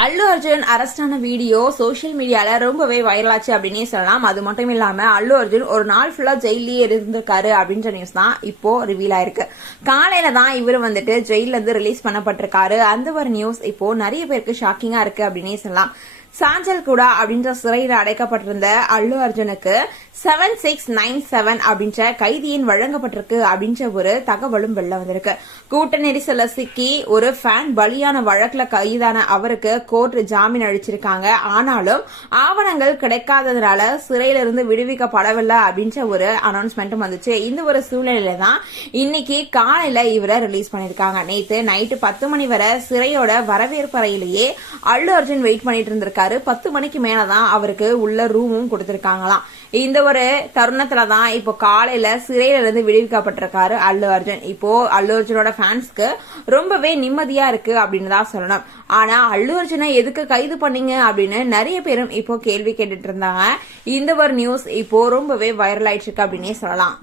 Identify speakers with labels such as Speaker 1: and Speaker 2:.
Speaker 1: அல்லு அர்ஜுன் அரஸ்டான video social மீடியால ரொம்பவே வைரலாச்சு அப்படின்னே சொல்லலாம். அது மட்டும் இல்லாம அல்லு அர்ஜுன் ஒரு நாள் ஃபுல்லா ஜெயிலே இருந்திருக்காரு அப்படின்ற நியூஸ் தான் இப்போ ரிவீல் ஆயிருக்கு. காலையில தான் இவர் வந்துட்டு ஜெயில இருந்து ரிலீஸ் பண்ணப்பட்டிருக்காரு. அந்த ஒரு நியூஸ் இப்போ நிறைய பேருக்கு ஷாக்கிங்கா இருக்கு அப்படின்னே சொல்லலாம். சாஞ்சல்குடா அப்படின்ற சிறையில் அடைக்கப்பட்டிருந்த அல்லு அர்ஜுனுக்கு செவன் சிக்ஸ் நைன் செவன் அப்படின்ற கைதியின் வழங்கப்பட்டிருக்கு அப்படின்ற ஒரு தகவலும் வெளில வந்திருக்கு. கூட்ட நெரிசல சிக்கி ஒரு ஃபேன் பலியான வழக்குல கைதான அவருக்கு கோர்ட் ஜாமீன் அளிச்சிருக்காங்க. ஆனாலும் ஆவணங்கள் கிடைக்காததுனால சிறையிலிருந்து விடுவிக்கப்படவில்லை அப்படின்ற ஒரு அனௌன்ஸ்மெண்ட்டும் வந்துச்சு. இந்த ஒரு சூழ்நிலையில தான் இன்னைக்கு காலையில இவரை ரிலீஸ் பண்ணிருக்காங்க நேத்து நைட்டு பத்து மணி வரை சிறையோட வரவேற்பறையிலேயே அல்லு அர்ஜுன் வெயிட் பண்ணிட்டு இருந்திருக்காரு. பத்து மணிக்கு மேலதான் அவருக்கு உள்ள ரூமும் கொடுத்திருக்காங்களாம். இந்த ஒரு தருணத்துல தான் இப்போ காலையில சிறையில இருந்து விடுவிக்கப்பட்டிருக்காரு அல்லு அர்ஜுன். இப்போ அல்லு அர்ஜுனோட ஃபேன்ஸ்க்கு ரொம்பவே நிம்மதியா இருக்கு அப்படின்னு தான் சொல்லணும். ஆனா அல்லு அர்ஜுனை எதுக்கு கைது பண்ணீங்க அப்படின்னு நிறைய பேரும் இப்போ கேள்வி கேட்டுட்டு இருந்தாங்க. இந்த ஒரு நியூஸ் இப்போ ரொம்பவே வைரல் ஆயிட்டு இருக்கு அப்படின்னே சொல்லலாம்.